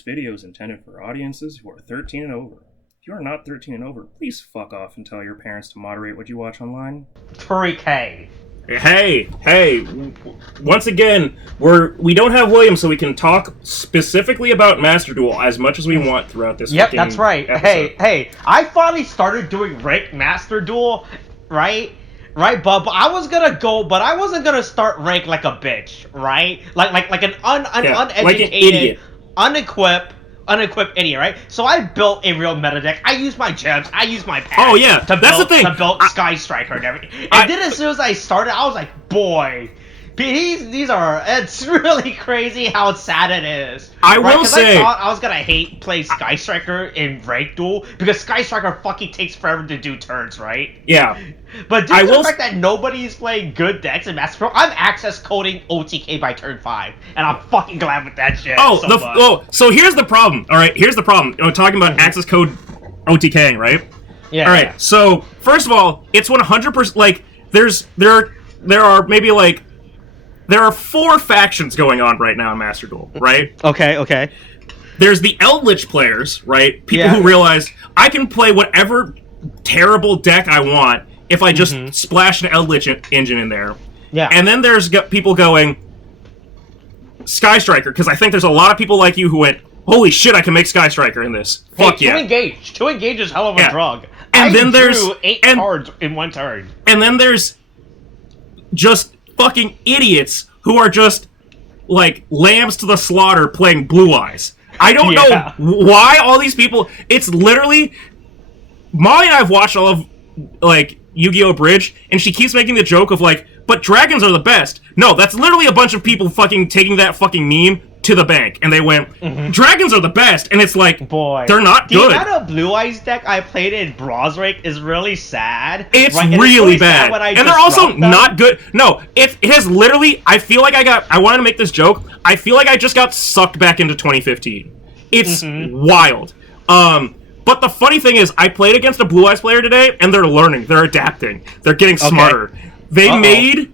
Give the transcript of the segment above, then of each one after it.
This video is intended for audiences who are 13 and over. If you are not 13 and over, please fuck off and tell your parents to moderate what you watch online. Tariq, Hey, once again, we don't have William, so we can talk specifically about Master Duel as much as we want throughout this Yep, that's right. episode. Hey, I finally started doing Rank Master Duel, right? Right, but I was gonna go, but I wasn't gonna start rank like a bitch, right? Like an uneducated, like an idiot. unequipped idiot, right? So I built a real meta deck. I used my gems, I used my packs. Oh yeah, that's the thing. To build Sky Striker and everything. And then as soon as I started, I was like, boy, it's really crazy how sad it is. I will say, I thought I was gonna play Sky Striker in Rank Duel because Sky Striker fucking takes forever to do turns, right? Yeah. But due to the fact that nobody's playing good decks in Master Pro, I'm access coding OTK by turn 5, and I'm fucking glad with that shit. So here's the problem. All right, here's the problem. We're talking about access code OTKing, right? Yeah. All right. So first of all, it's 100% like there are 4 factions going on right now in Master Duel, right? Okay. There's the Eldritch players, right? People who realize I can play whatever terrible deck I want if I just splash an Eldritch engine in there. Yeah. And then there's people going Sky Striker, because I think there's a lot of people like you who went, holy shit, I can make Sky Striker in this. Fuck yeah. 2 engage is hell of a drug. And then drew there's 8 cards in one turn. And then there's just fucking idiots who are just like lambs to the slaughter playing Blue Eyes. I don't know why all these people. It's literally Molly and I've watched all of like Yu-Gi-Oh! Bridge, and she keeps making the joke of like, but dragons are the best. No, that's literally a bunch of people fucking taking that fucking meme to the bank, and they went, dragons are the best, and it's like, boy, they're not good. The amount of Blue Eyes deck I played in Brosrake is really sad. It's really bad. And they're also not good. No, it has literally, I feel like I wanted to make this joke, I feel like I just got sucked back into 2015. It's wild. But the funny thing is, I played against a Blue Eyes player today, and they're learning, they're adapting, they're getting smarter. They made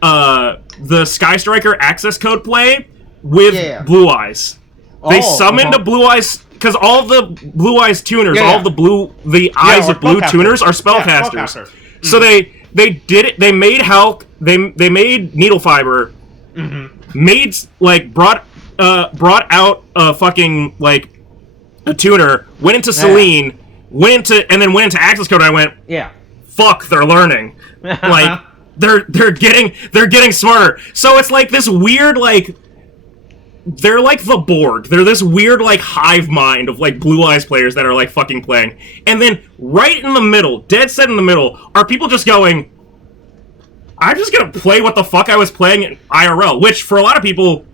the Sky Striker access code play with Blue Eyes. They summoned a Blue Eyes, because all the Blue Eyes tuners, all the Eyes of Blue tuners are spellcasters. So they did it. They made Hulk. They made Needle Fiber. Made brought out a fucking like a tuner. Went into Selene. Went into access code. And I went, fuck, they're learning. Like they're getting smarter. So it's like this weird like. They're like the Borg. They're this weird, like, hive mind of, like, Blue Eyes players that are, like, fucking playing. And then, right in the middle, dead set in the middle, are people just going, I'm just gonna play what the fuck I was playing in IRL, which, for a lot of people,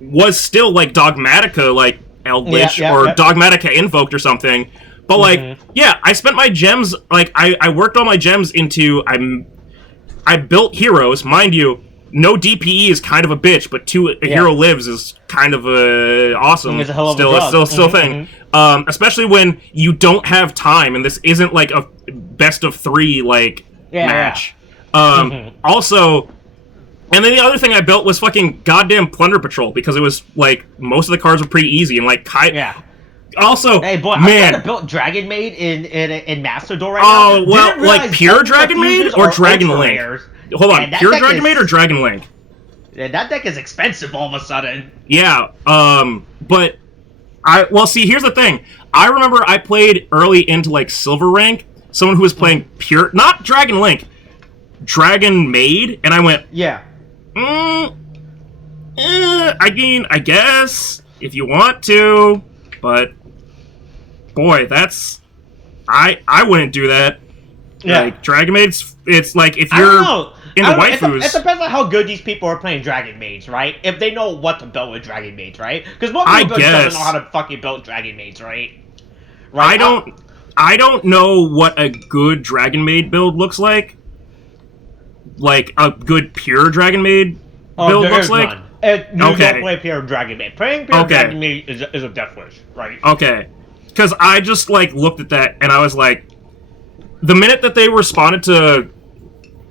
was still, like, Dogmatica, like, Eldritch, or Dogmatica Invoked or something. But, like, I spent my gems, like, I worked all my gems into, I built heroes, mind you. No DPE is kind of a bitch, but a hero lives is kind of awesome. It's a hell of a still a thing. Especially when you don't have time, and this isn't like a best of 3 like match. Also, and then the other thing I built was fucking goddamn Plunder Patrol, because it was like most of the cards were pretty easy, and like Also, hey boy, man, I'm trying to build Dragon Maid in Master Duel right now. Oh well, like pure Dragon Maid or Dragon Link? Hold on, pure Dragon Maid or Dragon Link? Yeah, that deck is expensive all of a sudden. Yeah, but see, here's the thing. I remember I played early into like Silver Rank, someone who was playing pure, not Dragon Link, Dragon Maid, and I went, I mean, I guess if you want to, but boy, that's I wouldn't do that. Yeah, like Dragon Maid's, it's like if you're into waifus. It depends on how good these people are playing Dragon Maids, right? If they know what to build with Dragon Maids, right? Because most people don't know how to fucking build Dragon Maids, right? I don't know what a good Dragon Maid build looks like. Like a good pure Dragon Maid build looks like. You don't play pure Dragon Maid. Playing pure Dragon Maid is a death wish, right? Okay, because I just like looked at that and I was like, the minute that they responded to.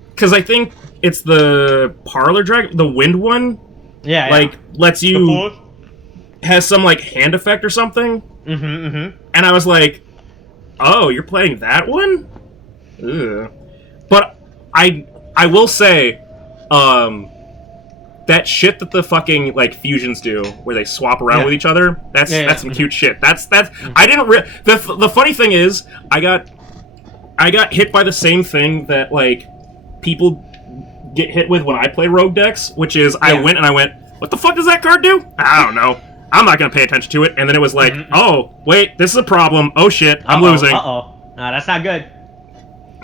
Because I think it's the Parlor Dragon, the Wind one. Yeah. Like, lets you... has some, like, hand effect or something. And I was like, oh, you're playing that one? Ugh. But I will say, that shit that the fucking, like, fusions do, where they swap around with each other, that's some cute shit. That's I didn't the funny thing is, I got hit by the same thing that, like, people get hit with when I play rogue decks, which is I went, what the fuck does that card do? I don't know. I'm not gonna pay attention to it. And then it was like, oh, wait, this is a problem. Oh shit, I'm losing. No, that's not good.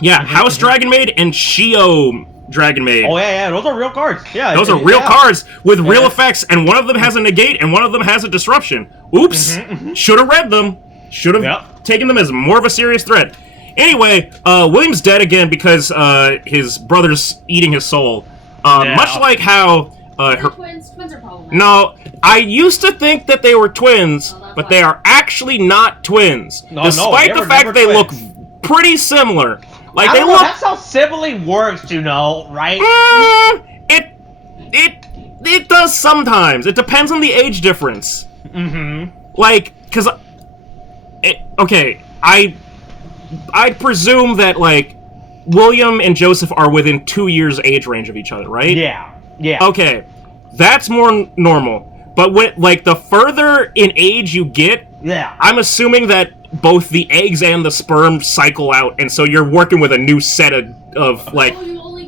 Yeah, House Dragon Maid and Shio Dragon Maid. Oh yeah, those are real cards. Yeah, those are real cards with real effects, and one of them has a negate and one of them has a disruption. Oops, should have read them. Should have taken them as more of a serious threat. Anyway, William's dead again because his brother's eating his soul. Much like how twins are problematic. No, I used to think that they were twins, but they are actually not twins. Despite the fact they look pretty similar. Like they look. That's how sibling works, you know, right? It does sometimes. It depends on the age difference. Like, cause okay, I presume that like William and Joseph are within 2 years age range of each other, right? Yeah. Okay, that's more normal. But when, like, the further in age you get, I'm assuming that both the eggs and the sperm cycle out, and so you're working with a new set of like,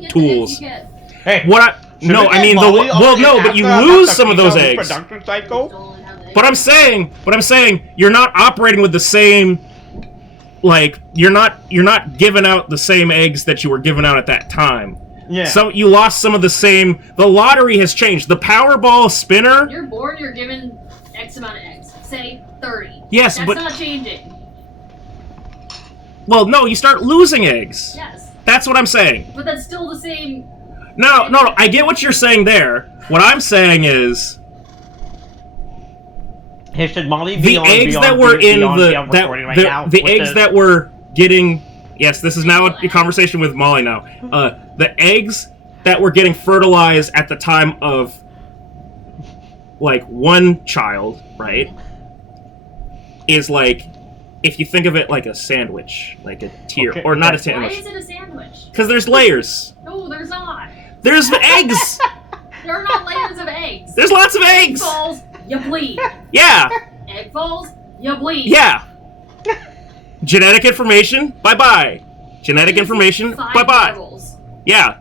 tools. Hey, I mean, but you lose some of those eggs. But I'm saying, you're not operating with the same, like, you're not giving out the same eggs that you were giving out at that time. Yeah. So you lost some of the same. The lottery has changed. The Powerball spinner. You're born. You're given X amount of eggs. Say 30. Yes, that's but not changing. Well, no, you start losing eggs. Yes. That's what I'm saying. But that's still the same. No. I get what you're saying there. What I'm saying is. Should Molly be the eggs that were in the eggs that were getting. Yes, this is now a conversation with Molly now. The eggs that were getting fertilized at the time of, like, one child, right, is like, if you think of it like a sandwich, like a tier, or not a sandwich. Why is it a sandwich? Because there's layers. No, there's not. There's eggs! There are not layers of eggs. There's lots of eggs! Egg falls, you bleed. Yeah. Egg falls, you bleed. Yeah. Genetic information, bye-bye. Genetic information, bye-bye. Yeah.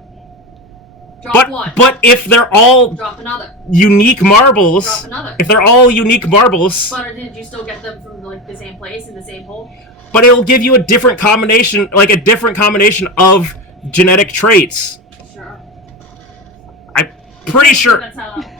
Drop one. But if they're all drop another. Unique marbles, drop another. If they're all unique marbles, but did you still get them from like the same place in the same hole? But it'll give you a different combination, like a different combination of genetic traits. Sure. I'm pretty sure.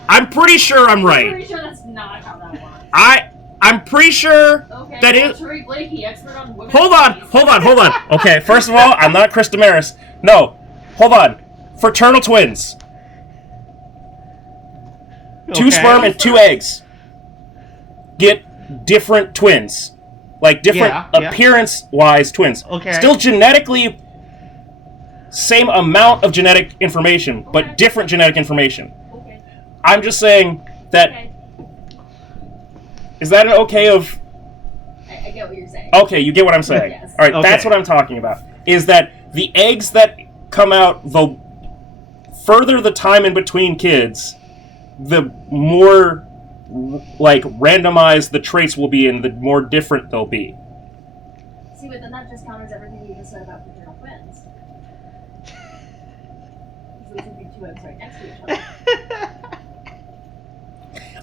I'm pretty sure I'm right. I'm pretty sure that's not how that works. I'm pretty sure that is. Tariq Blakey, expert on women. Hold on. Okay, first of all, I'm not Chris Damaris. No, hold on. Fraternal twins. Okay. 2 sperm and 2 eggs. Get different twins. Like different appearance-wise twins. Okay. Still genetically same amount of genetic information, but different genetic information. Okay. I'm just saying that. Okay. Is that an okay of... I get what you're saying. Okay, you get what I'm saying. Yes. Alright, that's what I'm talking about. Is that the eggs that come out, the further the time in between kids, the more, like, randomized the traits will be and the more different they'll be. See, but then that just counters everything you just said about fraternal twins. So there could be 2 eggs right next to each other.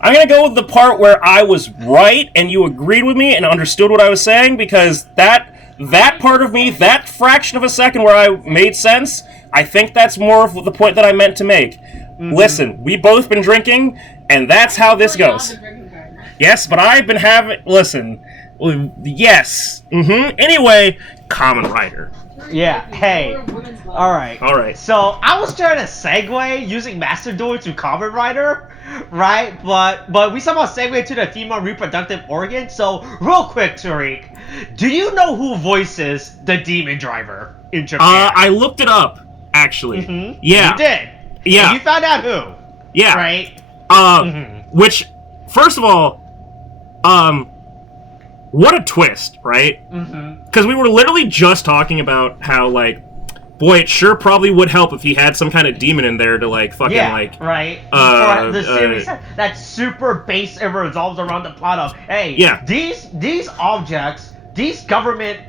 I'm going to go with the part where I was right and you agreed with me and understood what I was saying, because that part of me, that fraction of a second where I made sense, I think that's more of the point that I meant to make. Listen, we both been drinking, and that's how this goes. Yes, but I've been having... Listen. Yes. Anyway, Kamen Rider. Yeah, hey. Alright. So, I was trying to segue using Master Duel to Kamen Rider, right? But we somehow segued to the theme of reproductive organs. So, real quick, Tariq, do you know who voices the Demon Driver in Japan? I looked it up, actually. Yeah. You did? Yeah. And you found out who? Yeah. Right? Which, first of all, what a twist, right? Because we were literally just talking about how, like, boy, it sure probably would help if he had some kind of demon in there to, like, fucking, like... right. For the series that's super base and revolves around the plot of, hey, these objects, these government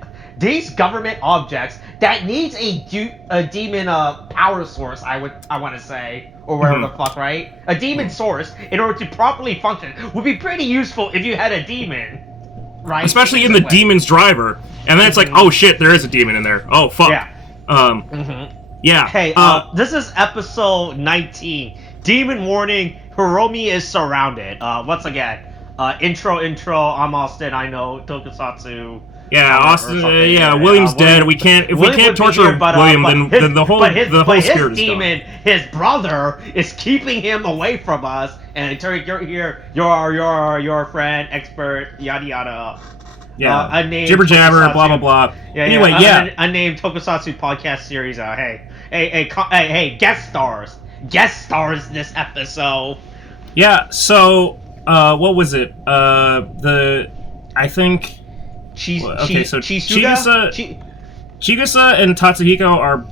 objects that needs a demon power source, I want to say, or whatever the fuck, right? A demon source, in order to properly function, would be pretty useful if you had a demon, right? Especially in the demon's driver. And then it's like, oh shit, there is a demon in there. Oh, fuck. Yeah. Yeah. Hey, this is episode 19. Demon Warning, Hiromi Is Surrounded. Once again, intro, I'm Austin, I know, tokusatsu. Yeah, Austin, William's dead. We can't torture William, then the whole spirit is demon, gone. His brother, is keeping him away from us. And Tariq, you're here. You're a friend, expert, yada yada. Yeah, unnamed jibber jabber, blah blah blah. Anyway, unnamed tokusatsu podcast series. Hey, guest stars this episode. Yeah. So, what was it? I think. Chigusa and Tatsuhiko are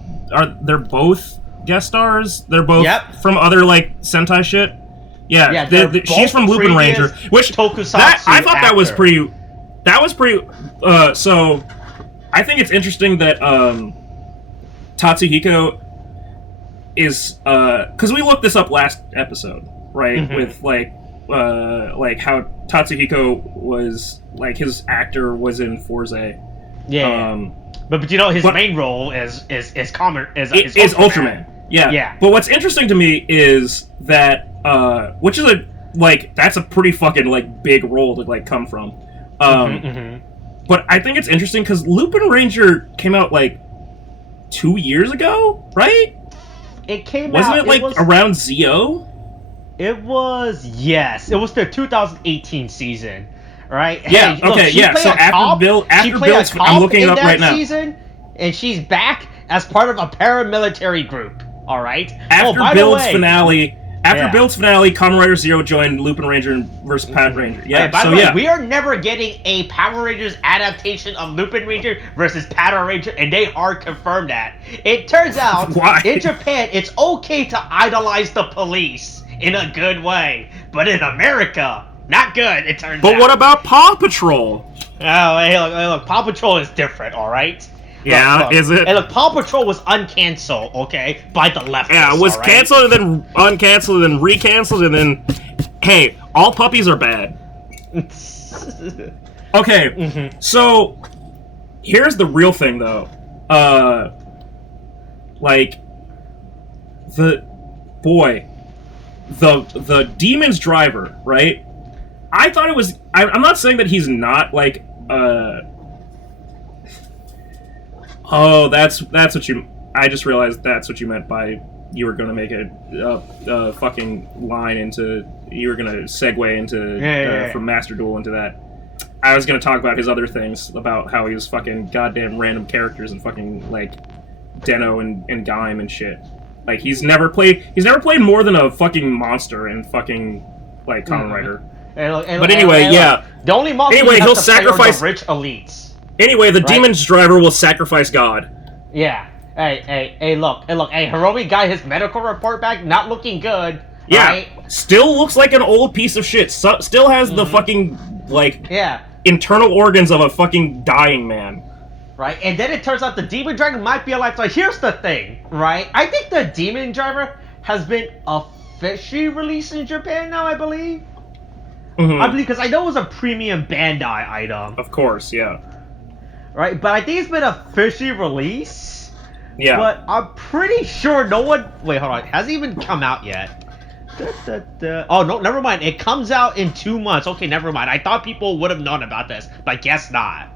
they're both guest stars. They're both from other like Sentai shit. Yeah, she's from Lupin Ranger, which tokusatsu I thought that was pretty. That was pretty. So, I think it's interesting that Tatsuhiko is because we looked this up last episode, right? With like how Tatsuhiko was like his actor was in Forza. Yeah. But you know his main role is Ultraman. Yeah. But what's interesting to me is that which is that's a pretty fucking like big role to like come from. But I think it's interesting because Lupin Ranger came out like 2 years ago, right? It came Wasn't out. Wasn't it like around Zio? It was, yes. It was the 2018 season, right? Yeah. Hey, look, So after Build, I'm looking it up right now. Season, and she's back as part of a paramilitary group. All right. After Build's finale. After Build's finale, Kamen Rider Zero joined Lupin Ranger versus Power Ranger. Yeah, by the way, we are never getting a Power Rangers adaptation of Lupin Ranger versus Power Ranger, and they are confirmed that. It turns out, in Japan, it's okay to idolize the police in a good way, but in America, not good, it turns out. But what about Paw Patrol? Oh, hey, look, Paw Patrol is different, alright? Yeah, look. Is it? And look, Paw Patrol was uncancelled, okay, by the leftists. Yeah, it was canceled and then uncancelled and then recanceled and then, hey, all puppies are bad. Okay, so here's the real thing, though. The demon's driver, right? I thought it was. I'm not saying that he's not like. Oh, that's what you. I just realized that's what you meant by you were going to make a fucking line into. You were going to segue into from Master Duel into that. I was going to talk about his other things about how he was fucking goddamn random characters and fucking like Deno and Gaim and shit. Like he's never played more than a fucking monster in fucking like Kamen Rider. But anyway, the only monster he'll sacrifice the rich elites. Anyway, the demon's driver will sacrifice God. Yeah. Hey, look. Hey, Hiromi got his medical report back, not looking good. Yeah. Right? Still looks like an old piece of shit. Still has the fucking, like, internal organs of a fucking dying man. Right? And then it turns out the demon driver might be alive. So here's the thing, right? I think the demon driver has been officially released in Japan now, I believe. I believe, because I know it was a premium Bandai item. Of course, yeah. Right, but I think it's been officially released. Yeah. But I'm pretty sure no one... Wait, hold on. It hasn't even come out yet. Oh, no, never mind. It comes out in 2 months. Okay, never mind. I thought people would have known about this, but guess not.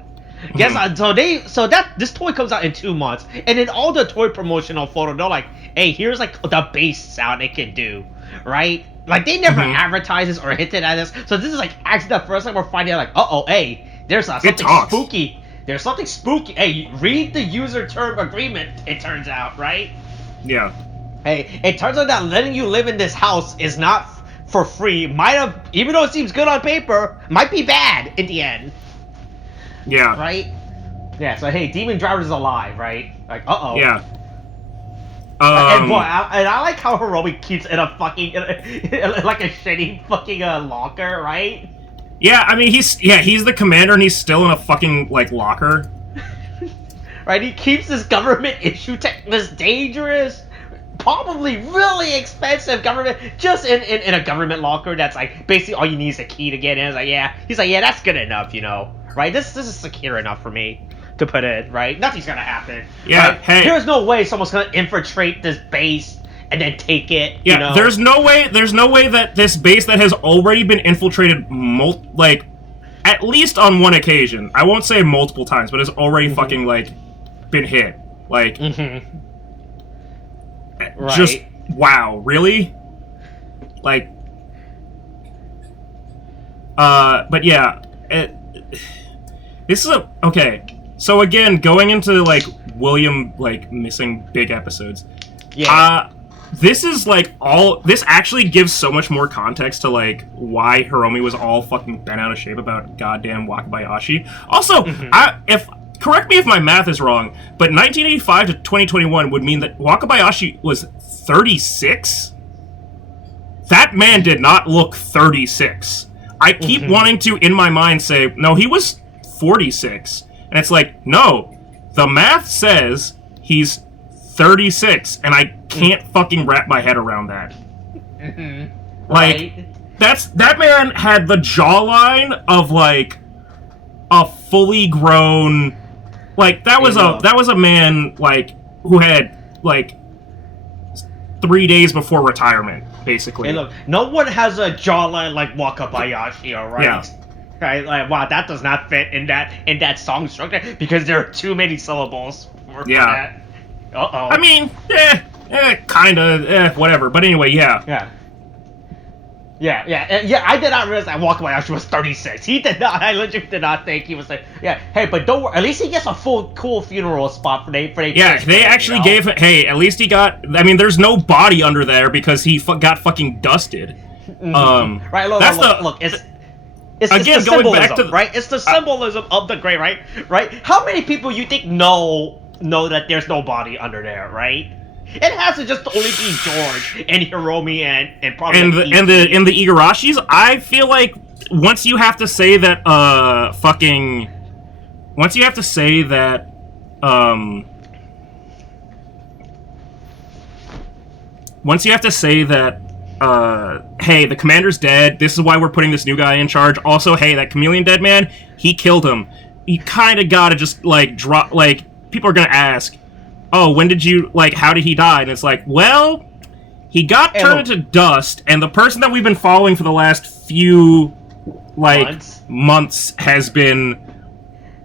Guess not. So this toy comes out in 2 months, and in all the toy promotional photo, they're like, hey, here's like the bass sound it can do, right? Like, they never advertise this or hinted at this, so this is like actually the first time we're finding out, like, hey, there's something spooky. There's something spooky. Hey, read the user term agreement, it turns out, right? Yeah. Hey, it turns out that letting you live in this house is not for free might have, even though it seems good on paper, might be bad in the end. Yeah. Right? Yeah, so hey, Demon Driver's alive, right? Like, uh-oh. Yeah. And boy, I like how Hiromi keeps in a fucking, like a shitty fucking locker, right? Yeah, I mean, he's the commander and he's still in a fucking, like, locker. Right, he keeps this government issue this dangerous, probably really expensive government, just in a government locker that's like, basically all you need is a key to get in. It's like, yeah, he's like, yeah, that's good enough, you know, right? This is secure enough for me to put in, right? Nothing's gonna happen. Yeah, right? hey. There's no way someone's gonna infiltrate this base and then take it, yeah, you know? there's no way that this base that has already been infiltrated, like, at least on one occasion, I won't say multiple times, but has already fucking, like, been hit. Like, just, wow, really? Like, but yeah, this is okay, so again, going into, like, William, like, missing big episodes, yeah. This is, like, this actually gives so much more context to, like, why Hiromi was all fucking bent out of shape about goddamn Wakabayashi. Also, correct me if my math is wrong, but 1985 to 2021 would mean that Wakabayashi was 36? That man did not look 36. I keep wanting to, in my mind, say, no, he was 46. And it's like, no, the math says he's 36, and I can't fucking wrap my head around that. Like, that man had the jawline of, like, a fully grown, like, that was a man, like, who had, like, 3 days before retirement, basically. Hey, look, no one has a jawline like Wakabayashi, alright? Yeah. Right, like, wow, that does not fit in that song structure because there are too many syllables for that. Uh-oh. I mean, kinda, whatever. But anyway, yeah. Yeah, I did not realize that Wakabayashi was 36. He did not, I legit did not think he was like, hey, but don't worry, at least he gets a cool funeral spot for they actually gave it, hey, at least he got, I mean, there's no body under there because he got fucking dusted. Right, look, it's again, the going back to right? It's the symbolism of the grave, right? How many people you think know that there's no body under there, right? It has to just only be George and Hiromi and probably and the Igarashis. I feel like once you have to say that hey, the commander's dead, this is why we're putting this new guy in charge. Also, hey, that chameleon dead man, he killed him. You kind of gotta just, like, drop, like, people are gonna ask, oh, when did you, like, how did he die? And it's like, well, he got turned into dust, and the person that we've been following for the last few, like, months has been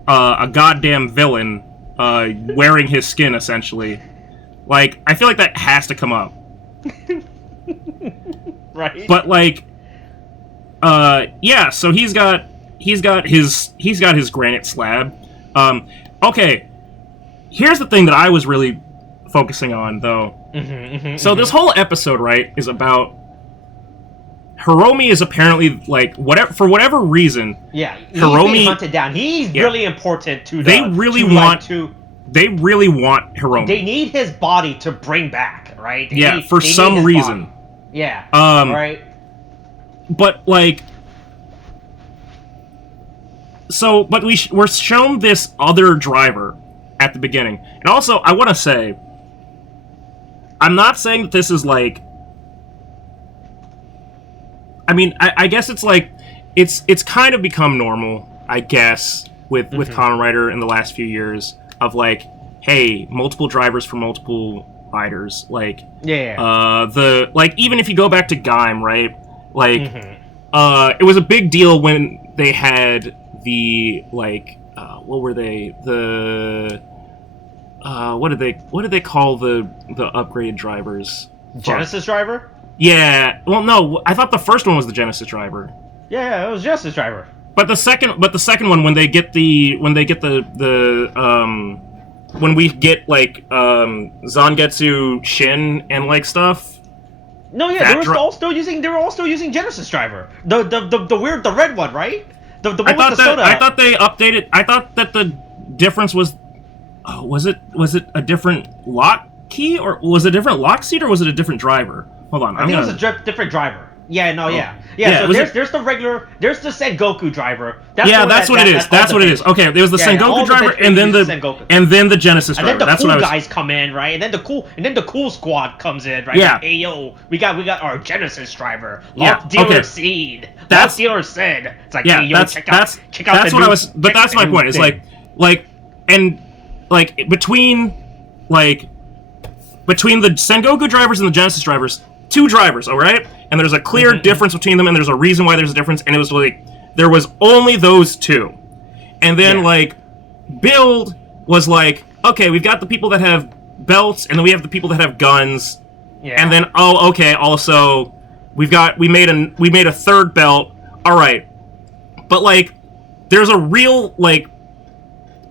a goddamn villain, wearing his skin, essentially. Like, I feel like that has to come up. Right. But, like, yeah, so he's got his granite slab. Okay, here's the thing that I was really focusing on, though. So this whole episode, right, is about Hiromi is apparently, like, for whatever reason. Yeah, Hiromi being hunted down. He's really important to They really want Hiromi. They need his body to bring back, right? For some reason. Body. Yeah. Right. But, like, so, but we're shown this other driver at the beginning. And also, I want to say, I'm not saying that this is, like, I mean, I guess it's, like, it's kind of become normal, I guess, with Kamen Rider in the last few years, of, like, hey, multiple drivers for multiple riders, like, like, even if you go back to Gaim, right, like, it was a big deal when they had the, like, what were they, what did they call the upgraded drivers? Genesis driver? Yeah, well, no, I thought the first one was the Genesis driver. Yeah, it was Genesis driver. But the second one, when we get like Zangetsu Shin and like stuff, No, yeah, they were all still using Genesis driver. The red one, right? The one with the soda. I thought they updated. I thought that the difference was. Oh, was it a different lock key, or was it a different lock seat, or was it a different driver? Hold on, I think it was a different driver. Yeah, no, yeah. So there's the regular, there's the Sengoku driver. That's what it is. That's what it is. Okay, there was the Sengoku driver, and then the Genesis driver. And then the cool guys come in, right? And then the cool squad comes in, right? Yeah. Like, hey yo, we got our Genesis driver. Dealer Seed. Dealer Sid. It's like, hey yo, check out that's what I was. But that's my point. It's between the Sengoku drivers and the Genesis drivers, 2 drivers, all right? And there's a clear difference between them, and there's a reason why there's a difference, and it was like, there was only those 2. And then, Build was like, okay, we've got the people that have belts, and then we have the people that have guns. Yeah. And then, also, we made a third belt, alright. But, there's a real,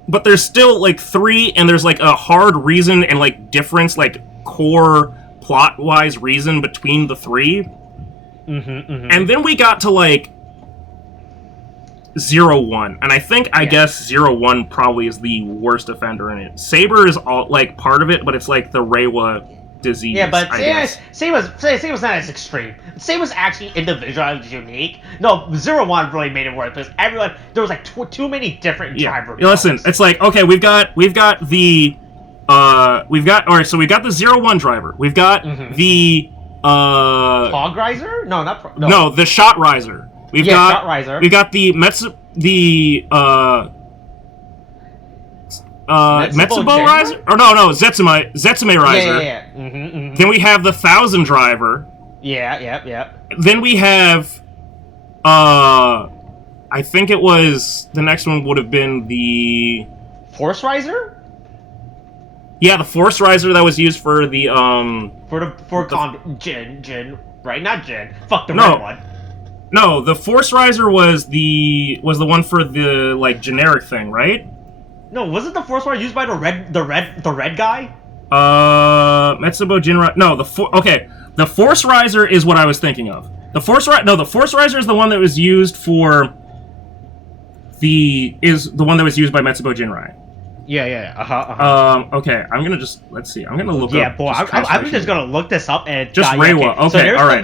but there's still, 3, and there's, a hard reason and, difference, core plot-wise reason between the 3. And then we got to, 0-1. And I guess 0-1 probably is the worst offender in it. Saber is, all part of it, but it's, the Reiwa disease, yeah, but Saber's not as extreme. Saber's actually individually unique. No, 0-1 really made it worse, because there was, too many different driver belts. Listen, it's okay, we've got the... we've got the 0-1 driver. We've got the Hog Riser? No, not no, the Shot Riser. We've got Shot Riser. We've got the Metsubo Riser? Or no, Zetsume Riser. Yeah. Then we have the 1000 driver. Yeah. Then we have I think it was the next one would have been the Force Riser? Yeah, the Force Riser that was used for the Jin, right? Not Jin. Fuck the red one. No, the Force Riser was the one for the generic thing, right? No, wasn't the Force Riser used by the red guy? Metsubo Jinrai. No, the Force Riser is what I was thinking of. The Force Riser is the one that was used for the one that was used by Metsubo Jinrai. Yeah. Okay, I'm gonna just let's see. I'm gonna look up. Yeah, boy, I'm just gonna look this up and just Reiwa. Okay, so there's all right.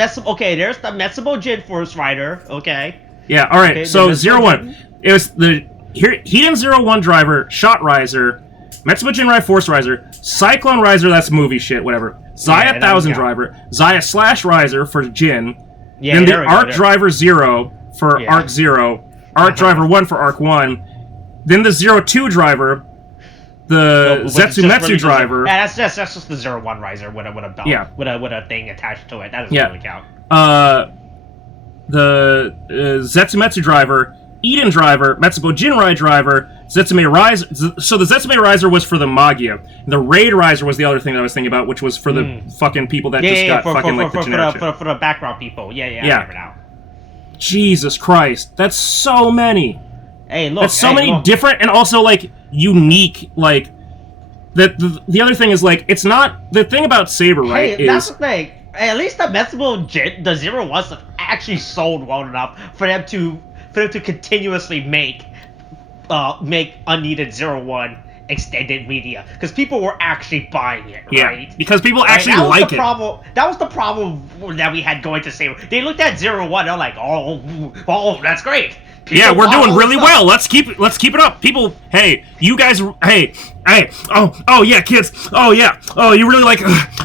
There's the Metsubo Jin Force Rider. Okay. Yeah. All right. Okay, so 0-1. It was the Hiden 0-1 driver, Shot Riser, Metsubo Jinrai Force Riser, Cyclone Riser. That's movie shit. Whatever. Zaya 1000 driver, Zaya / Riser for Jin. Yeah. Then the Arc Driver 0 for Arc 0, Arc Driver 1 for Arc 1. Then the 0-2 driver. The Zetsumetsu driver. Yeah, that's just the 0-1 Riser with a belt. Yeah. With a thing attached to it. That doesn't really count. The Zetsumetsu driver, Eden driver, Metsubo Jinrai driver, Zetsume Riser. So the Zetsume Riser was for the Magia. The Raid Riser was the other thing that I was thinking about, which was for the fucking people that for the background people. Yeah. I remember now. Jesus Christ, that's so many. Hey, look. That's so many different and also unique, the other thing is it's not the thing about Saber, right? Hey, that's the thing. At least the Metsubo Jin, the 0-1 stuff actually sold well enough for them to continuously make unneeded 0-1 extended media, because people were actually buying it, right? Yeah, because people actually like it. That was the problem that we had going to Saber. They looked at 0-1, they're like, oh, that's great. Yeah, we're doing really well. Let's keep it up. People, hey, you guys, hey, oh yeah, kids. Oh yeah. Oh, you really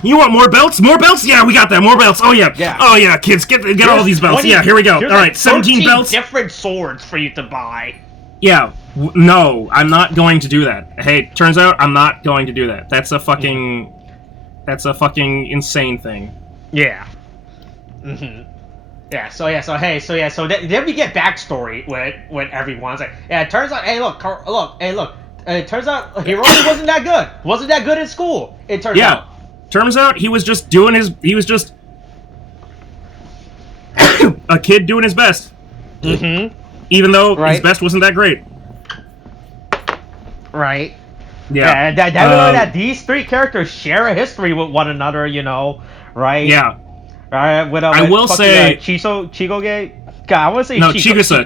you want more belts? More belts? Yeah, we got that. More belts. Oh yeah. Oh yeah, kids, get all these belts. Yeah, here we go. All right, 17 belts. Different swords for you to buy. Yeah. No, I'm not going to do that. Hey, turns out I'm not going to do that. That's a fucking insane thing. Yeah. Yeah, so then we get backstory with everyone. It's like, yeah, it turns out, it turns out Hiromi wasn't that good. Wasn't that good in school, it turns out. Turns out he was just a kid doing his best. Even though his best wasn't that great. Right. Yeah. That these 3 characters share a history with one another, right? Yeah. Alright, I will say Chikoge. God, I want to say no Chigusa.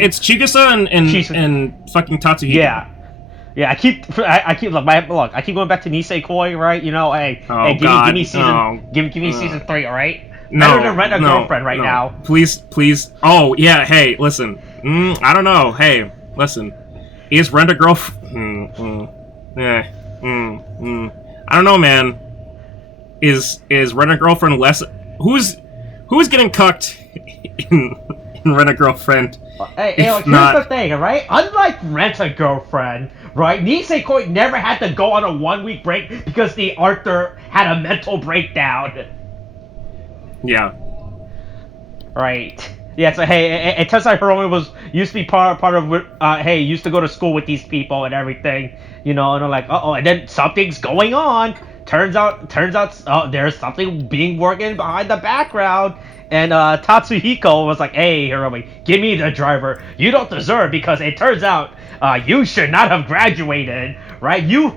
It's Chigusa and fucking Tatsuhiko. Yeah, I keep look. I keep going back to Nisekoi, right? You know, give me season 3, all right? No, Better than Rent a Girlfriend right now. Please. Oh yeah, hey, listen. I don't know. Hey, listen. Is Rent a Girlfriend? I don't know, man. Is Rent a Girlfriend less? Who's getting cucked in Rent a Girlfriend? Hey, here's the thing, right? Unlike Rent a Girlfriend, right? Nisekoi never had to go on a 1-week break because the Arthur had a mental breakdown. Yeah. Right. Yeah, so hey, it turns out Hiromi used to be part of used to go to school with these people and everything, you know, and they're like, and then something's going on. Turns out, there's something working behind the background. And Tatsuhiko was like, "Hey, Hiromi, give me the driver. You don't deserve because it turns out you should not have graduated, right? You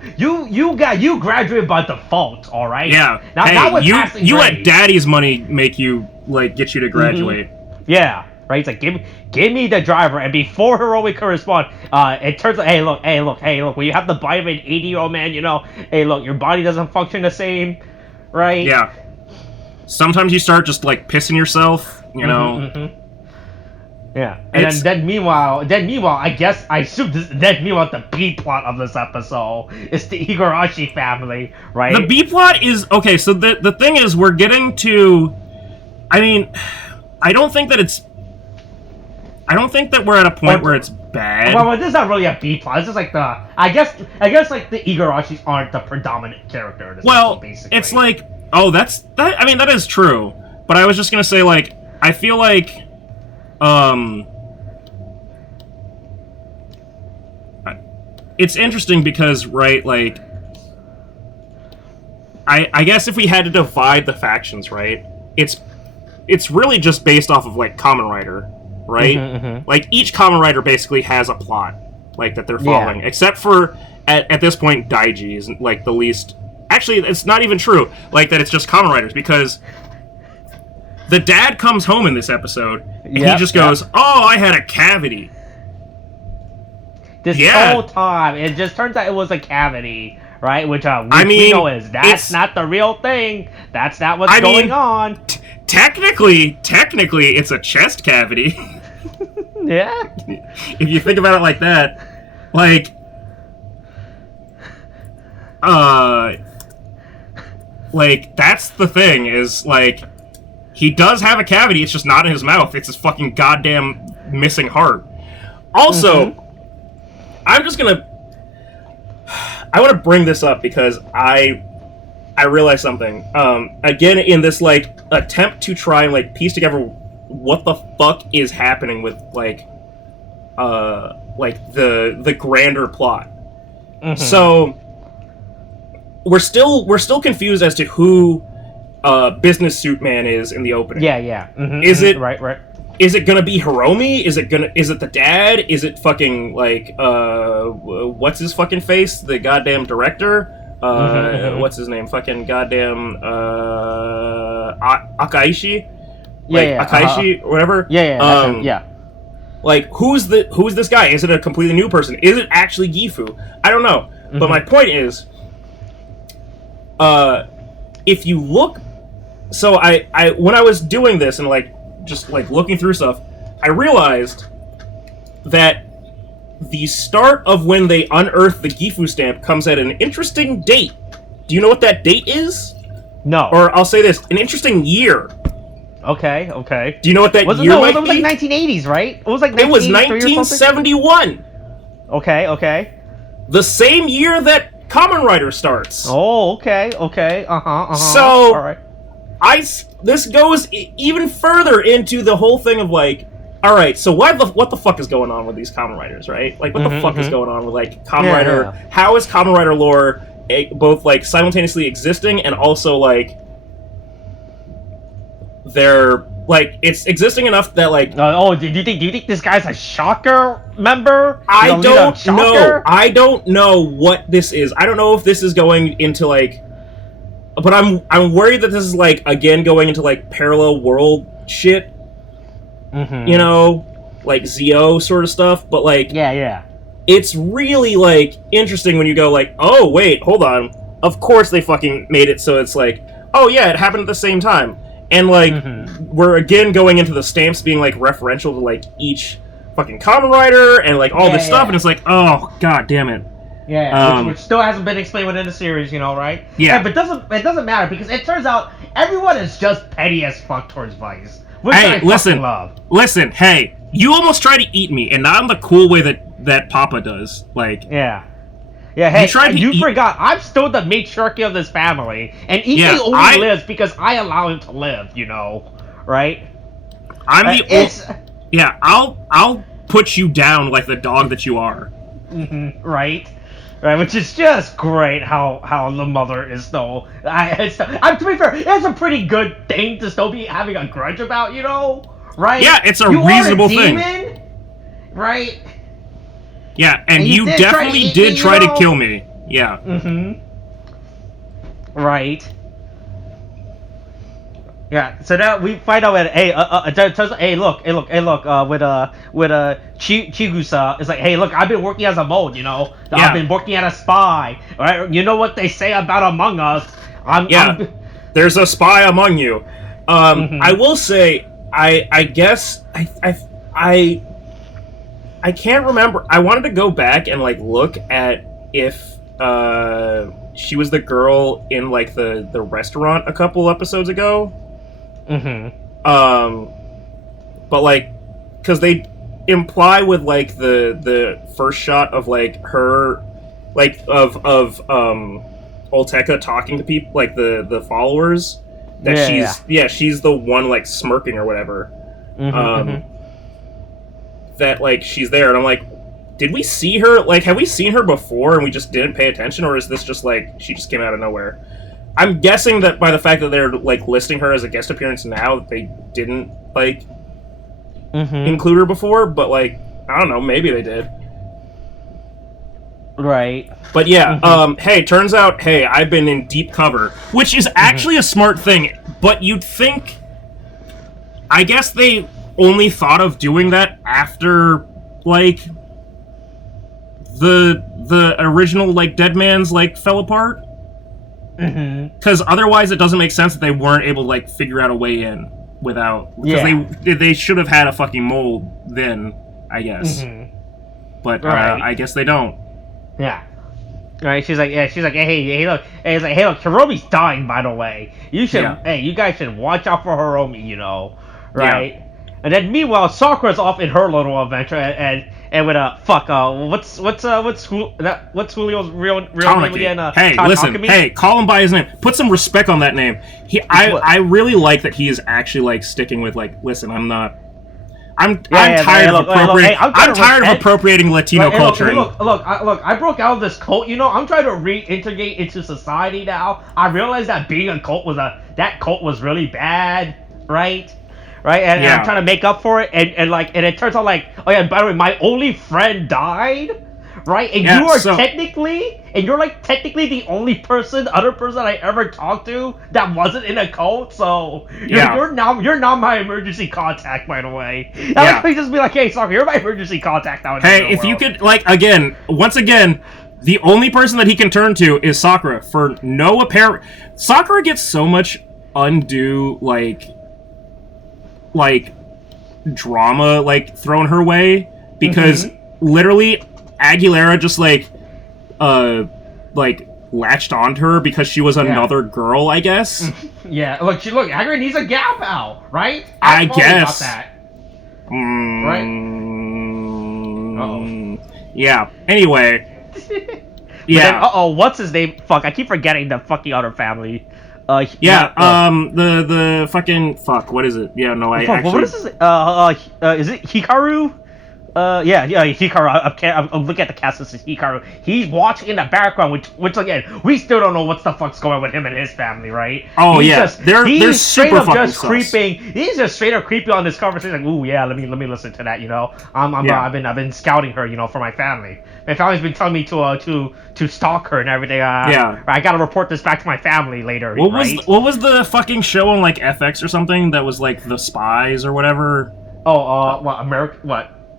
graduated by default, all right? Yeah. Not with passing grades. Let daddy's money make you get you to graduate. Yeah, right. It's like give me the driver." And before Hiromi could respond, it turns out, hey look, when you have the body of an 80-year-old man, you know, hey look, your body doesn't function the same, right? Yeah. Sometimes you start just pissing yourself, you know. Yeah, and then meanwhile, I assume the B plot of this episode is the Igarashi family, right? The B plot is okay. So the thing is, we're getting to. I mean, I don't think that we're at a point where it's bad. Well, this is not really a B plot. It's just I guess the Igarashis aren't the predominant character. In this episode, basically. It's that. I mean, that is true. But I was just gonna say, I feel like, it's interesting because, right, I guess if we had to divide the factions, right, it's really just based off of Kamen Rider, right? Each Kamen Rider basically has a plot, that they're following, except for at this point Daiji is the least. Actually, it's not even true, that it's just Kamen Riders, because the dad comes home in this episode, and he just goes, "Oh, I had a cavity." This whole time, it just turns out it was a cavity, right? Which, we know that's not the real thing. That's not what's going on. Technically, it's a chest cavity. Yeah? If you think about it like that, that's the thing, is, he does have a cavity, it's just not in his mouth, it's his fucking goddamn missing heart. Also, I want to bring this up because I realized something. Again, in this, attempt to try and, piece together what the fuck is happening with, the grander plot. So we're still confused as to who Business Suit Man is in the opening. Yeah. Is it right? Is it gonna be Hiromi? Is it the dad? Is it fucking what's his fucking face? The goddamn director? What's his name? Fucking goddamn Akaishi? Akaishi or whatever? Yeah. Who's this guy? Is it a completely new person? Is it actually Gifu? I don't know. But my point is, if you look, so I when I was doing this and just looking through stuff, I realized that the start of when they unearthed the Gifu stamp comes at an interesting date. Do you know what that date is? No. Or I'll say this, an interesting year. Okay. Do you know what that year might be? It was 1980s, right? It was 1971. Okay. The same year that Kamen Rider starts. Oh, okay. So, all right. This goes even further into the whole thing of alright, so what the fuck is going on with these Kamen Riders, right? What the fuck is going on with Kamen Rider? Yeah. How is Kamen Rider lore both simultaneously existing and also they're it's existing enough that do you think this guy's a Shocker member? I don't know. I don't know what this is. I don't know if this is going into but but I'm worried that this is like again going into like parallel world shit. You know, like ZO sort of stuff. But like, yeah. It's really like interesting when you go like, oh wait, hold on. Of course they fucking made it so it's like, oh yeah, it happened at the same time. And like, we're again going into the stamps being like referential to like each fucking Kamen Rider and like all this stuff, and it's like, oh god damn it. Yeah, which still hasn't been explained within the series, you know, right? Yeah. But it doesn't matter because it turns out everyone is just petty as fuck towards Vice. Which hey, I listen, love. Listen, hey, you almost tried to eat me, and not in the cool way that Papa does. Like, yeah, hey, you forgot, I'm still the matriarchy of this family, and Ike only lives because I allow him to live, you know, right? I'm I'll put you down like the dog that you are. Right, which is just great how the mother is still. To be fair, it's a pretty good thing to still be having a grudge about, you know, right? Yeah, it's a reasonable demon, thing, right? Yeah, and you definitely did try to kill me. Yeah. Right. Yeah, so now we find out that look, with Chigusa, it's like, hey, look, I've been working as a mold, you know, I've been working as a spy, right? You know what they say about Among Us? There's a spy among you. I will say, I guess I can't remember. I wanted to go back and like look at if she was the girl in like the restaurant a couple episodes ago. But like, because they imply with like the first shot of like her, like of Olteka talking to people, like the followers, that she's the one like smirking or whatever. That like she's there, and I'm like, did we see her? Like, have we seen her before and we just didn't pay attention, or is this just like she just came out of nowhere? I'm guessing that by the fact that they're like listing her as a guest appearance now, that they didn't like include her before, but like I don't know, maybe they did. Right. But yeah, hey, turns out, hey, I've been in deep cover, which is actually a smart thing, but you'd think, I guess they only thought of doing that after like the original like Dead Man's like fell apart. Because otherwise it doesn't make sense that they weren't able to like figure out a way in without, because they should have had a fucking mold then, I guess. But I guess they don't. Yeah. Right, she's like, hey, look, Hiromi's dying, by the way. You guys should watch out for Hiromi, you know, right? Yeah. And then meanwhile, Sakura's off in her little adventure, and with what's Julio's real name again? Hey, listen, hey, call him by his name. Put some respect on that name. I really like that he is actually like sticking with like, listen, I'm tired of appropriating Latino culture. Look, I broke out of this cult, you know, I'm trying to reintegrate into society now. I realized that being a cult that cult was really bad, right? Right, and I'm trying to make up for it, and it turns out like, oh yeah, by the way, my only friend died, right? And you're technically the only other person I ever talked to that wasn't in a cult, so you're now my emergency contact, by the way. Let me just be like, hey, Sakura, you're my emergency contact now. Hey, if you could, like, once again, the only person that he can turn to is Sakura for no apparent. Sakura gets so much undue like drama like thrown her way because literally Aguilera just like latched onto her because she was another girl, I guess. Look, Aguilera needs a gal pal, right? I guess. About that. Right? Yeah. Anyway. Then, what's his name? Fuck, I keep forgetting the fucking other family. The fucking fuck. What is it? Yeah, no, I actually. What is this? Is it Hikaru? Hikaru. I'm looking at the cast list. Hikaru. He's watching in the background, which again, we still don't know what the fuck's going on with him and his family, right? Oh he's yeah, just, they're he's straight super up fucking just creeping. He's just straight up creeping on this conversation. Like, ooh, yeah, let me listen to that. You know, I've been scouting her, you know, for my family. My family's been telling me to stalk her and everything. I gotta report this back to my family later. What was the fucking show on like FX or something that was like The Spies or whatever? Oh,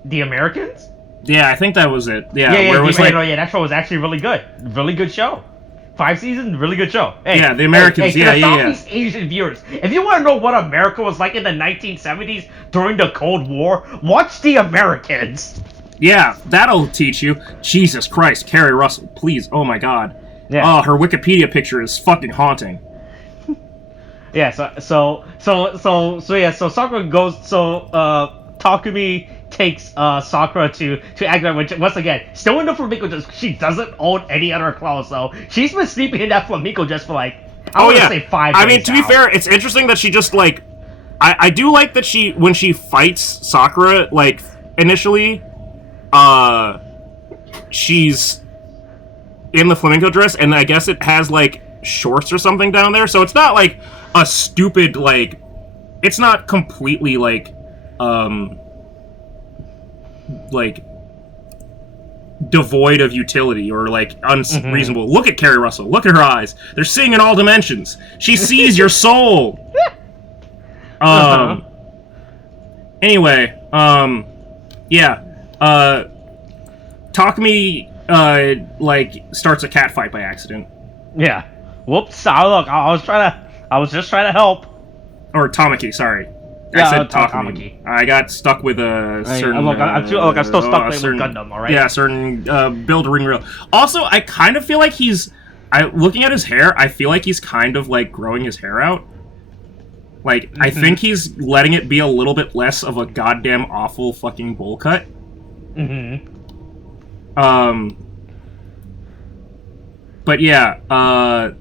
The Americans? Yeah, I think that was it. Yeah, that show was actually really good. Really good show. 5 seasons, really good show. Hey, yeah, The Americans. Hey, Southeast Asian viewers, if you want to know what America was like in the 1970s during the Cold War, watch The Americans. Yeah, that'll teach you. Jesus Christ, Carrie Russell, please. Oh my God. Yeah. Oh, her Wikipedia picture is fucking haunting. Yeah. So Sakura goes. Takumi takes Sakura to Agner, which once again, still in the flamingo dress. She doesn't own any other clothes, so she's been sleeping in that flamingo dress for like I want to say 5 days. I mean, to be fair, it's interesting that she just like I do like that when she fights Sakura, like initially, she's in the flamingo dress, and I guess it has like shorts or something down there, so it's not like a stupid like it's not completely like devoid of utility or like unreasonable. Mm-hmm. Look at Carrie Russell. Look at her eyes. They're seeing in all dimensions. She sees your soul. Anyway, Takumi like starts a cat fight by accident. Yeah. Whoops. Look, I was just trying to help. Or Tamaki, sorry. I said Takumi. I got stuck with a certain... I'm still stuck with Gundam, alright? Yeah, certain build ring reel. Also, I kind of feel like he's... looking at his hair, I feel like he's kind of, like, growing his hair out. Like, I think he's letting it be a little bit less of a goddamn awful fucking bowl cut. But yeah,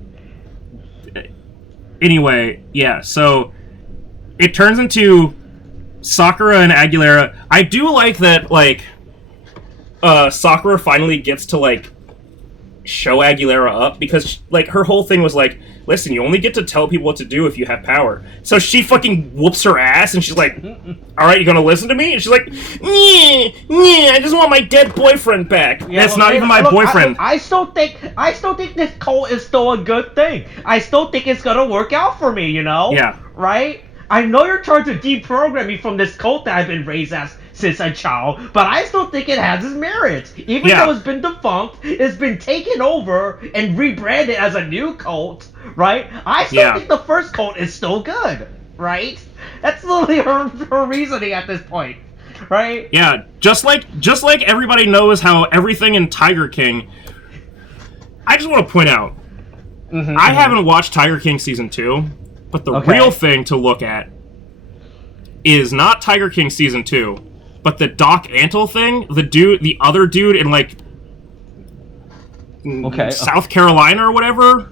anyway, yeah, so... It turns into Sakura and Aguilera. I do like that, like, Sakura finally gets to, like, show Aguilera up, because, like, her whole thing was, like, listen, you only get to tell people what to do if you have power. So she fucking whoops her ass, and she's like, alright, you gonna listen to me? And she's like, yeah, I just want my dead boyfriend back. Yeah, it's not even my boyfriend. I still think this cult is still a good thing. I still think it's gonna work out for me, you know? Yeah. Right? I know you're trying to deprogram me from this cult that I've been raised as since a child, but I still think it has its merits. Even though it's been defunct, it's been taken over and rebranded as a new cult, right? I still think the first cult is still good, right? That's literally her reasoning at this point, right? Yeah, just like everybody knows how everything in Tiger King... I just want to point out, I haven't watched Tiger King Season 2, but the real thing to look at is not Tiger King Season 2, but the Doc Antle thing, the other dude in, like, South Carolina or whatever,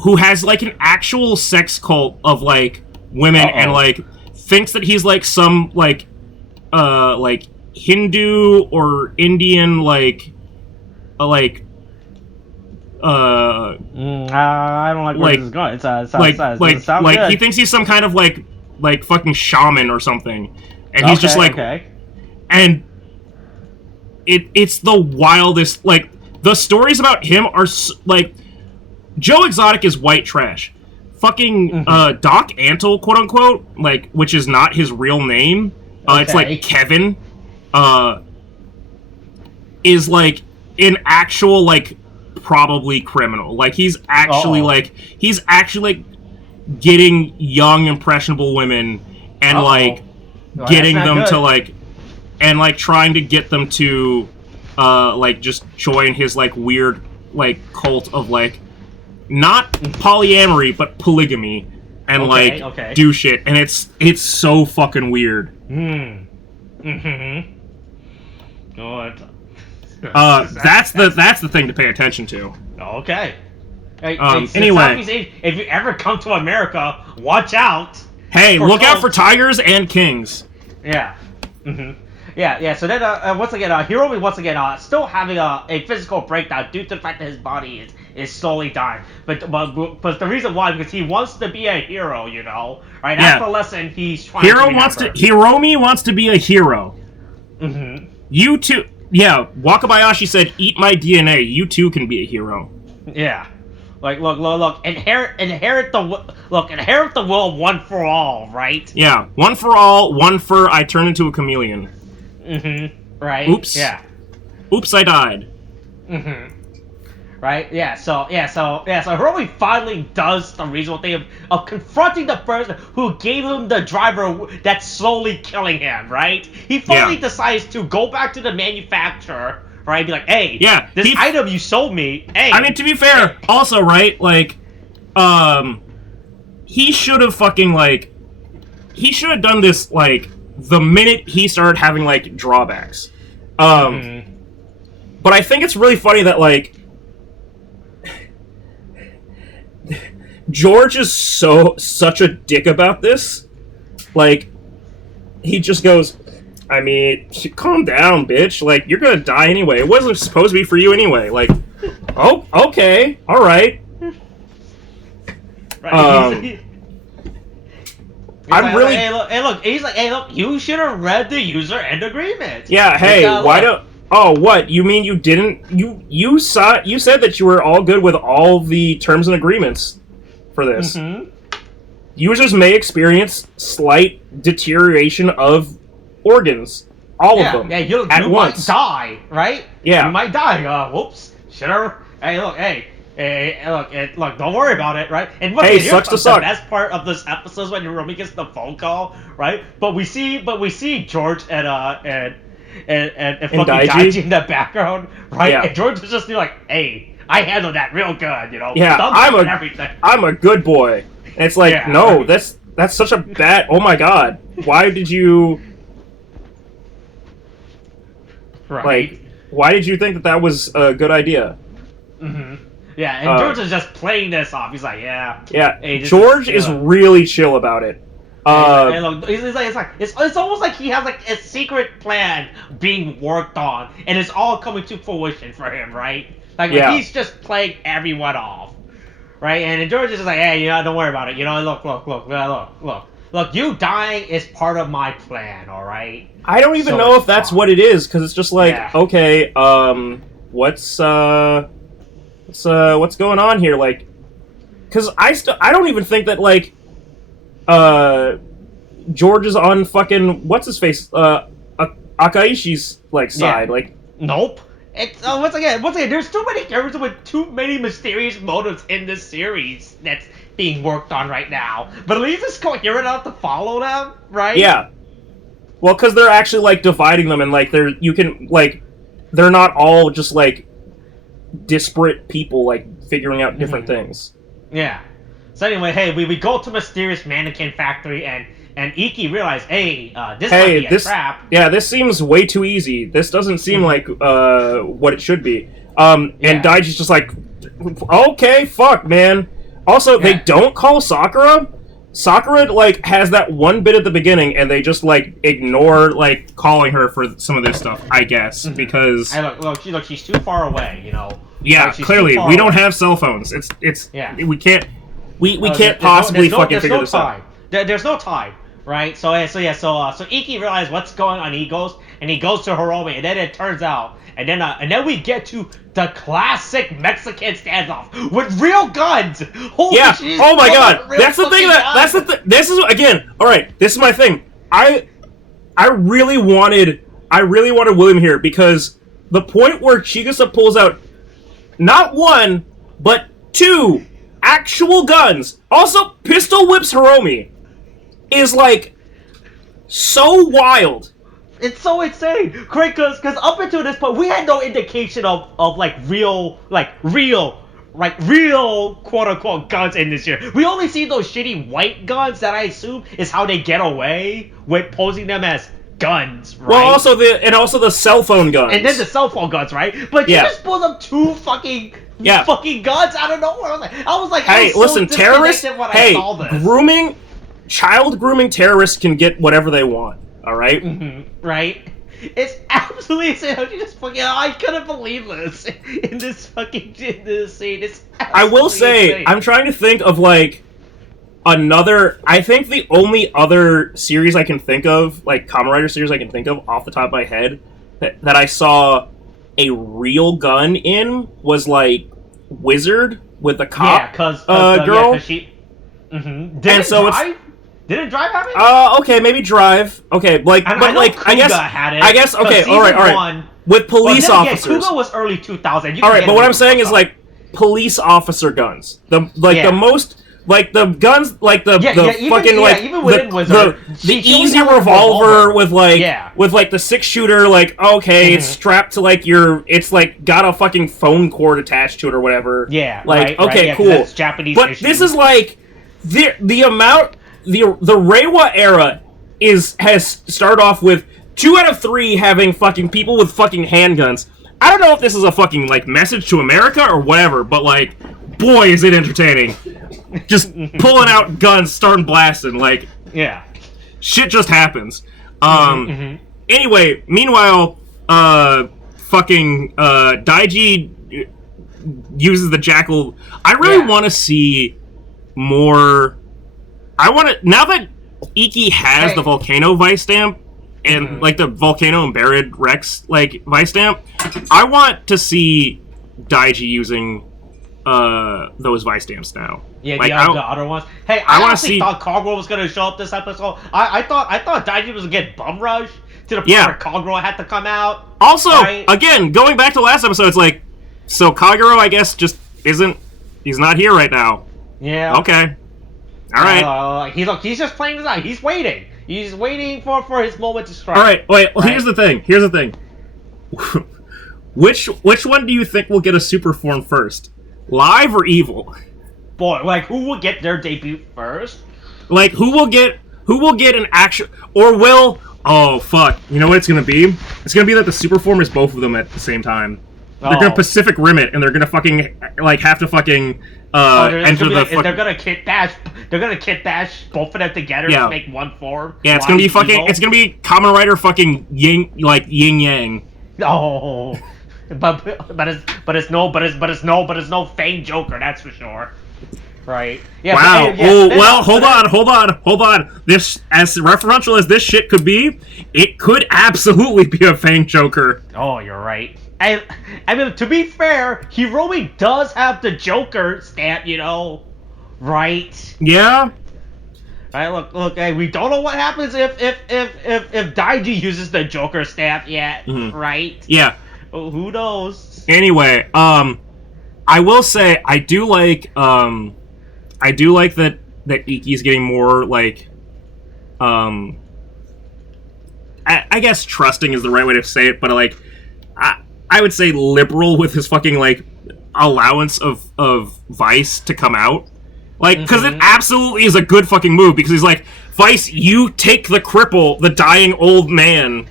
who has, like, an actual sex cult of, like, women and, like, thinks that he's, like, some, like Hindu or Indian, like, I don't like where this is going. It sounds good. He thinks he's some kind of like fucking shaman or something, and he's just like, and it's the wildest. Like, the stories about him are like, Joe Exotic is white trash. Fucking Doc Antle, quote unquote, like, which is not his real name. It's like Kevin. Is like an actual like. Probably criminal. Like, he's actually like getting young impressionable women and getting them to like, and like trying to get them to like just join his like weird like cult of like not polyamory but polygamy and do shit, and it's so fucking weird. That's the thing to pay attention to. Okay. Anyway, if you ever come to America, watch out. Hey, look out for tigers and kings. Yeah. Yeah. So then, once again, Hiromi still having a physical breakdown due to the fact that his body is slowly dying. But the reason why, because he wants to be a hero, right? That's the lesson he's trying to remember. Hiromi wants to be a hero. You too. Yeah, Wakabayashi said, "Eat my DNA. You too can be a hero." Yeah. Like, look, inherit the will one for all, right? Yeah, one for all, one for I turn into a chameleon. Right? Oops. Yeah. Oops, I died. Right? Yeah, so Hiromi finally does the reasonable thing of confronting the person who gave him the driver that's slowly killing him, right? He finally decides to go back to the manufacturer, right? Be like, hey, this item you sold me, hey. I mean, to be fair, also, right, like, he should have he should have done this, like, the minute he started having, like, drawbacks. But I think it's really funny that, like, George is such a dick about this. Like, he just goes, I mean, calm down, bitch. Like, you're gonna die anyway. It wasn't supposed to be for you anyway. Like, oh, okay, alright. I'm really... He's like, hey, look, you should have read the user end agreement. Yeah, hey, why don't... Oh, what? You mean you didn't... You said that you were all good with all the terms and agreements for this. Users may experience slight deterioration of organs. All of them. Yeah, you might die, right? Yeah. You might die. Whoops. Should've... Hey, look, don't worry about it, right? And look, sucks to suck. The best part of this episode is when Hiromi gets the phone call, right? But we see George and fucking Daiji in the background, right? Yeah. And George is just like, hey, I handled that real good, Yeah, I'm a good boy. And it's like, no, right. that's such a bad... Oh my god. Why did you... Right. Like, why did you think that was a good idea? Yeah, and George is just playing this off. He's like, yeah. Yeah, hey, George is really chill about it. It's almost like he has like a secret plan being worked on, and it's all coming to fruition for him, right? Like he's just playing everyone off, right? And George is just like, hey, don't worry about it. Look, you dying is part of my plan, all right? I don't even know if that's what it is, because it's just like, okay, what's going on here? Like, because I don't even think that, like, George is on fucking, what's his face, Akaishi's, like, side, like... Nope. It's, once again, there's too many characters with too many mysterious motives in this series that's being worked on right now. But at least it's coherent enough to follow them, right? Yeah. Well, because they're actually, like, dividing them, and, like, they're not all just, like, disparate people, like, figuring out different things. Yeah. So anyway, hey, we go to Mysterious Mannequin Factory, and Iki realized, hey, this might be a trap. Yeah, this seems way too easy. This doesn't seem like what it should be. And Daiji's just like, okay, fuck, man. Also, they don't call Sakura. Sakura, like, has that one bit at the beginning, and they just, like, ignore, like, calling her for some of this stuff, I guess, because... Hey, look, she's too far away, Yeah, like, clearly, we don't have cell phones. We can't... We can't possibly fucking figure this out. There's no time, right? So Iki realizes what's going on. He goes to Hiromi, and then it turns out, and then we get to the classic Mexican standoff with real guns. Holy shit, oh my god, that's the thing. This is again. All right, this is my thing. I really wanted William here because the point where Chigusa pulls out not one but two actual guns, also pistol whips Hiromi, is like so wild. It's so insane, great, because up until this point we had no indication of like real quote unquote guns in this year. We only see those shitty white guns that I assume is how they get away with posing them as guns, right? Well, also the cell phone guns, and then the cell phone guns, right? But you just pulled up two fucking guns out of nowhere. I was like, hey, listen, terrorists. Hey, child grooming terrorists can get whatever they want. All right? Right? It's absolutely insane. How you just fucking... I couldn't believe this in this scene. It's I will say, insane. I'm trying to think of, like, another... I think the only other series I can think of, like, Kamen Rider series I can think of off the top of my head that I saw a real gun in was, like, Wizard with the cop girl. Yeah, she... Didn't Drive have it? Okay, maybe Drive. Okay, like, and but like, Kuga had it. I guess. Okay, all right. With police officers. Yeah, Kuga was early 2000. All right, but what I'm saying is like police officer guns. The most. Like the guns, like the easy revolver with like the 6-shooter, like okay, it's strapped to like it's like got a fucking phone cord attached to it or whatever. Yeah, like right, okay, right, cool. That's Japanese but issue. This is like the amount the Reiwa era has started off with 2 out of 3 having fucking people with fucking handguns. I don't know if this is a fucking like message to America or whatever, but like, boy, is it entertaining. Just pulling out guns, starting blasting, like, shit just happens. Anyway, meanwhile, fucking Daiji uses the jackal. I really want to see more. I want to, now that Iki has the Volcano Vice stamp and like the Volcano and Buried Rex like Vice stamp, I want to see Daiji using those Vice stamps now. Yeah, like, the other ones. Hey, I honestly thought Kagura was gonna show up this episode. I thought Daiji was gonna get bum rushed to the point where Kagura had to come out. Also, again, going back to last episode, it's like, so Kagura, I guess, just isn't. He's not here right now. Yeah. Okay. All right. He's just playing this out. He's waiting. He's waiting for his moment to strike. All right. Wait. Well, here's the thing. Which one do you think will get a super form first? Live or Evil? Boy, like who will get their debut first? Like who will get an action or will? Oh fuck! You know what it's gonna be? It's gonna be that the super form is both of them at the same time. They're gonna Pacific Rim it, and they're gonna fucking like have to fucking enter the. They're gonna kit bash. They're gonna kit bash both of them together to make one form. Yeah, it's gonna be fucking. Evil. It's gonna be Kamen Rider fucking yin yang. Oh. But it's no Fang Joker, that's for sure. Right. Yeah. Wow. Hold on. This, as referential as this shit could be, it could absolutely be a Fang Joker. Oh, you're right. I mean, to be fair, Hiromi does have the Joker stamp, you know, right? Yeah. Right. Look. Hey, we don't know what happens if Daiji uses the Joker stamp yet, right? Yeah. Oh, who knows? Anyway, I will say I do like that Iki's getting more like, I guess trusting is the right way to say it, but like, I would say liberal with his fucking like allowance of Vice to come out, like, because it absolutely is a good fucking move, because he's like, Vice, you take the cripple, the dying old man,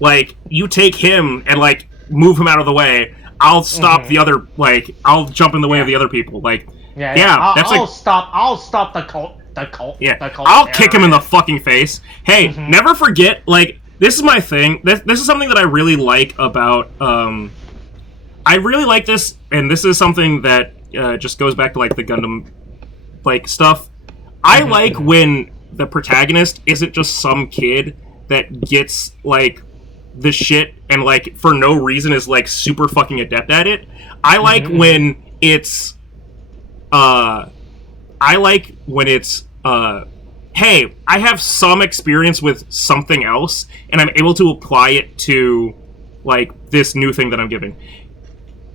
like you take him and like move him out of the way. I'll stop the other, like, I'll jump in the way of the other people, like, I'll stop the cult. I'll kick him in the fucking face. Hey, never forget, like, this is my thing. This is something that I really like about, I really like this, and this is something that just goes back to, like, the Gundam, like, stuff. I like when the protagonist isn't just some kid that gets, like, the shit and like for no reason is like super fucking adept at it. I like when it's hey, I have some experience with something else and I'm able to apply it to like this new thing that I'm giving.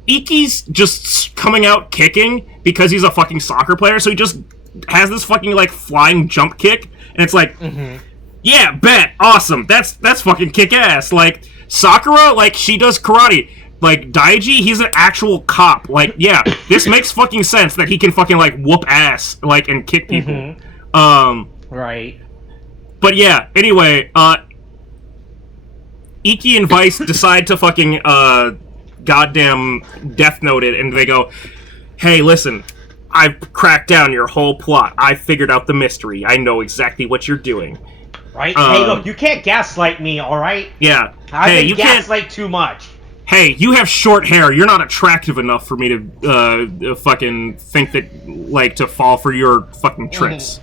Iki's just coming out kicking because he's a fucking soccer player, so he just has this fucking like flying jump kick and it's like yeah, bet. Awesome. That's fucking kick-ass. Like, Sakura, like, she does karate. Like, Daiji, he's an actual cop. Like, yeah, this makes fucking sense that he can fucking, like, whoop ass, like, and kick people. Right. But yeah, anyway, Iki and Vice decide to fucking, goddamn Death Note it, and they go, hey, listen, I've cracked down your whole plot. I figured out the mystery. I know exactly what you're doing. Right? Hey, look, you can't gaslight me, alright? Yeah. I've been gaslight too much. Hey, you have short hair. You're not attractive enough for me to fucking think that, like, to fall for your fucking tricks.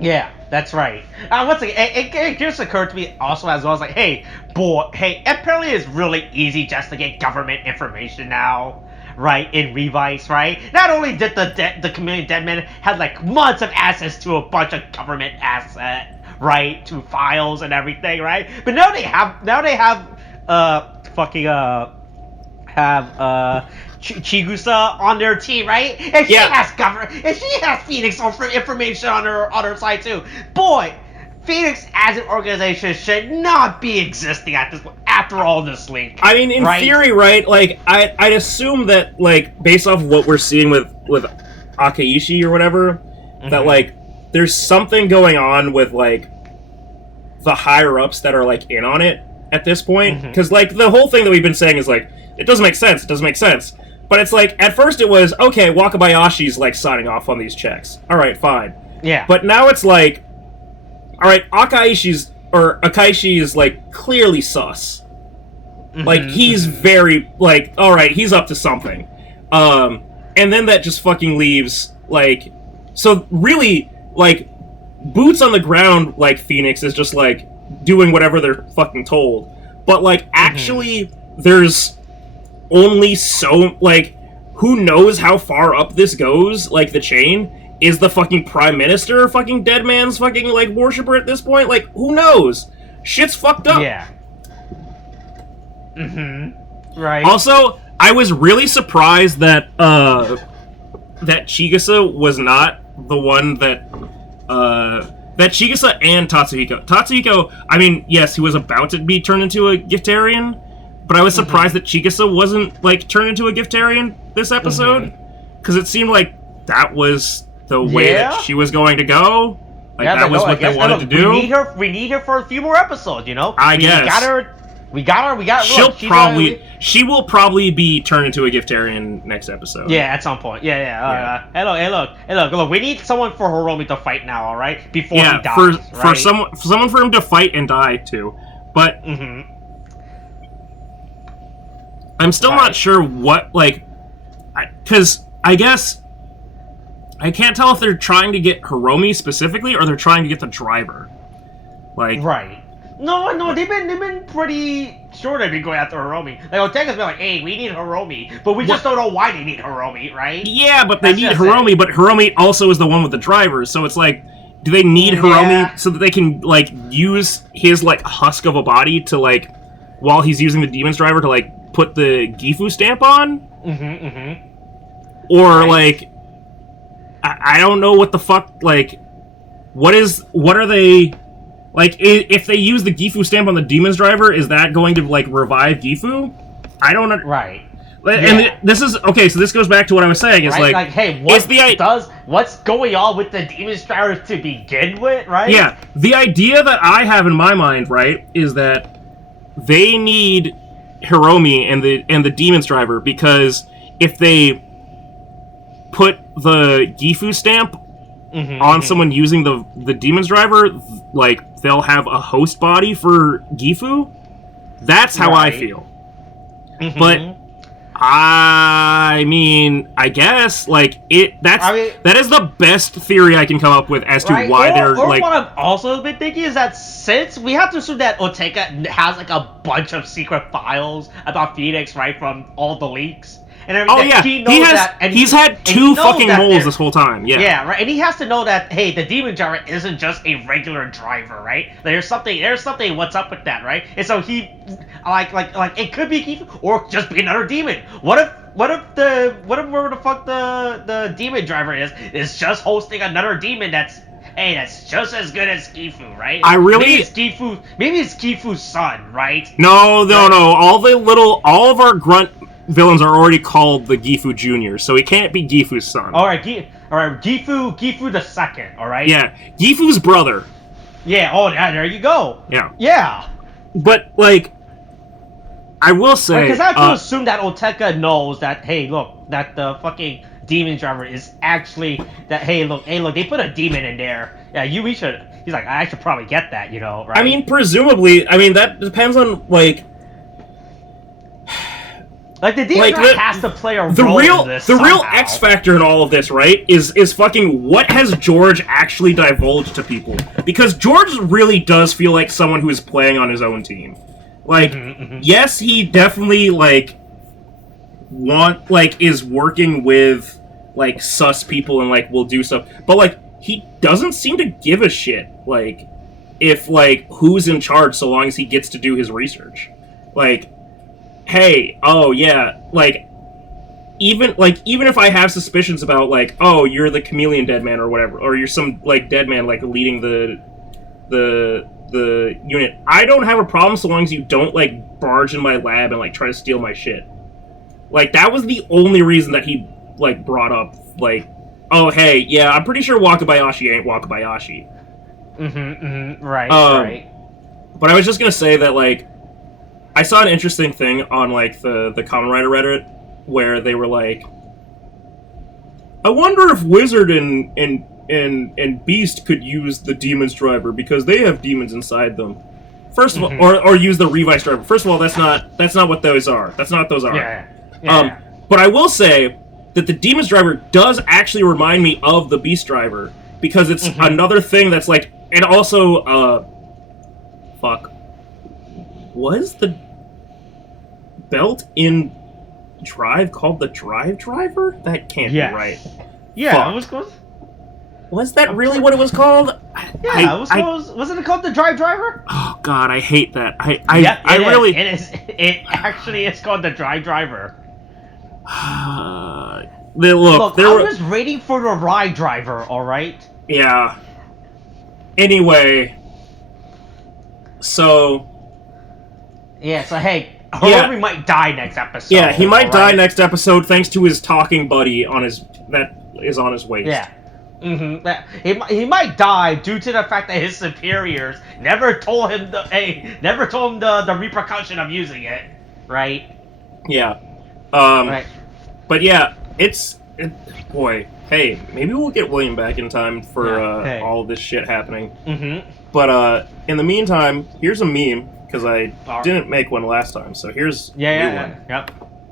Yeah, that's right. Once again, it just occurred to me also as well as like, hey, apparently it's really easy just to get government information now. Right, in Revice, right? Not only did the Chameleon Deadman had like months of access to a bunch of government asset, right, to files and everything, right? But now they have Chigusa on their team, right? And she has Phoenix information on her side too. Boy, Phoenix as an organization should not be existing after all this leak. I mean, in theory, right? Like, I'd assume that, like, based off of what we're seeing with Akaishi or whatever, that, like, there's something going on with, like, the higher-ups that are, like, in on it at this point. Because, like, the whole thing that we've been saying is, like, it doesn't make sense, But it's like, at first it was, okay, Wakabayashi's, like, signing off on these checks. Alright, fine. Yeah. But now it's like, alright, Akaishi is, like, clearly sus. Like, he's very, like, alright, he's up to something. And then that just fucking leaves, like... So, really, like, boots on the ground, like, Phoenix is just, like, doing whatever they're fucking told. But, like, actually, there's only so... Like, who knows how far up this goes, like, the chain? Is the fucking Prime Minister fucking Deadman's fucking, like, worshipper at this point? Like, who knows? Shit's fucked up. Yeah. Right. Also, I was really surprised that, that Chigusa was not the one that Chigusa and Tatsuhiko. Tatsuhiko, I mean, yes, he was about to be turned into a Giftarian, but I was surprised that Chigusa wasn't, like, turned into a Giftarian this episode, because it seemed like that was the way that she was going to go. Like, that was what they wanted to do. We need her for a few more episodos, you know? I guess. We got her. She will probably be turned into a Giftarian next episode. Yeah, at some point. Yeah. Hey, look. We need someone for Hiromi to fight now, all right? Before he dies. For someone for him to fight and die too. But I'm still not sure what, like, because I guess I can't tell if they're trying to get Hiromi specifically or they're trying to get the driver. Like, No, they've been pretty sure they've been going after Hiromi. Like, Otega's been like, hey, we need Hiromi, but we just don't know why they need Hiromi, right? Yeah, but they need Hiromi, but Hiromi also is the one with the driver, so it's like, do they need Hiromi so that they can, like, use his, like, husk of a body to, like, while he's using the Demon's driver to, like, put the Gifu stamp on? Or, like, I don't know what the fuck, like, what are they... Like, if they use the Gifu stamp on the Demon's driver, is that going to, like, revive Gifu? I don't know. Right. And this is... Okay, so this goes back to what I was saying. Is like, hey, what's going on with the Demon's driver to begin with, right? Yeah. The idea that I have in my mind, right, is that they need Hiromi and the Demon's driver, because if they put the Gifu stamp on someone using the Demon's driver, like, they'll have a host body for Gifu. That's how I feel. But I mean, I guess, like, that is the best theory I can come up with as to why they're like. What I've also been thinking is that since we have to assume that Otega has, like, a bunch of secret files about Phoenix, right, from all the leaks. And he's had two fucking moles this whole time. Yeah, right. And he has to know that, hey, the demon driver isn't just a regular driver, right? There's something. What's up with that, right? And so he, like, it could be Gifu or just be another demon. What if whatever the fuck the demon driver is just hosting another demon that's just as good as Gifu, right? Maybe it's Gifu's son, right? No. All of our grunt villains are already called the Gifu Jr., so he can't be Gifu's son. Alright, Gifu the second, alright? Yeah, Gifu's brother. Yeah, there you go. Yeah. But, like, I will say... Because I have to assume that Oteka knows that, hey, look, that the fucking demon driver is actually... That, hey, look, they put a demon in there. Yeah, we should he's like, I should probably get that, you know, right? I mean, presumably, I mean, that depends on, like... Like, the demon has to play a role in this The somehow. real X factor in all of this, right, is fucking what has George actually divulged to people? Because George really does feel like someone who is playing on his own team. Like, yes, he definitely, like, is working with, like, sus people and, like, will do stuff. But, like, he doesn't seem to give a shit, like, if, like, who's in charge so long as he gets to do his research. Like... Hey, oh yeah, like, even if I have suspicions about, like, oh, you're the chameleon dead man or whatever, or you're some, like, dead man, like, leading the unit, I don't have a problem so long as you don't, like, barge in my lab and, like, try to steal my shit. Like, that was the only reason that he, like, brought up, like, oh, hey, yeah, I'm pretty sure Wakabayashi ain't Wakabayashi. Right. But I was just gonna say that, like, I saw an interesting thing on, like, the Kamen Rider Reddit, where they were like, I wonder if Wizard and Beast could use the Demon's Driver, because they have demons inside them. First of all, or use the Revice Driver. First of all, that's not what those are. That's not what those are. Yeah. But I will say that the Demon's Driver does actually remind me of the Beast Driver, because it's another thing that's, like, and also, fuck. Was the belt in Drive called the Drive Driver? That can't be right. Yeah, was that really what it was called? Yeah, wasn't it called the Drive Driver? Oh god, I hate that. It actually is called the Drive Driver. Look, I was waiting for the Ride Driver, alright? Yeah. Anyway. So... Yeah, so hey, Hiromi might die next episode. Yeah, he might die next episode thanks to his talking buddy that is on his waist. Yeah. He might die due to the fact that his superiors never told him the repercussion of using it, right? Yeah. Right. But yeah, boy, hey, maybe we'll get William back in time for all this shit happening. But in the meantime, here's a meme. Because I didn't make one last time, so here's one. Yep.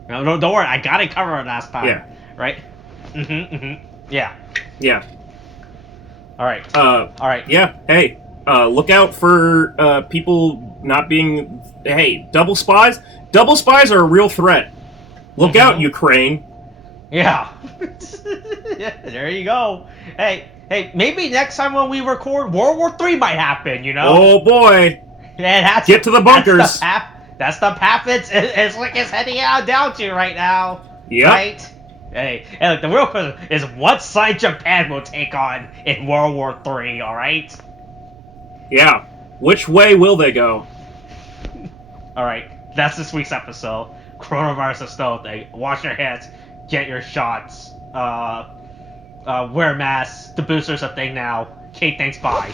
No, don't worry, I got it covered last time. Yeah. Right? Yeah. Yeah. Alright. Alright. Yeah, hey, look out for people not being... Hey, double spies? Double spies are a real threat. Look out, Ukraine. Yeah. Yeah. There you go. Hey, maybe next time when we record, World War III might happen, you know? Oh, boy. Yeah, get to the bunkers. That's the path it's heading down to right now. Yep. Right? Hey, look, the real question is what side Japan will take on in World War III, alright? Yeah. Which way will they go? Alright, that's this week's episode. Coronavirus is still a thing. Wash your hands, get your shots, wear masks, the booster's a thing now. Okay, thanks, bye.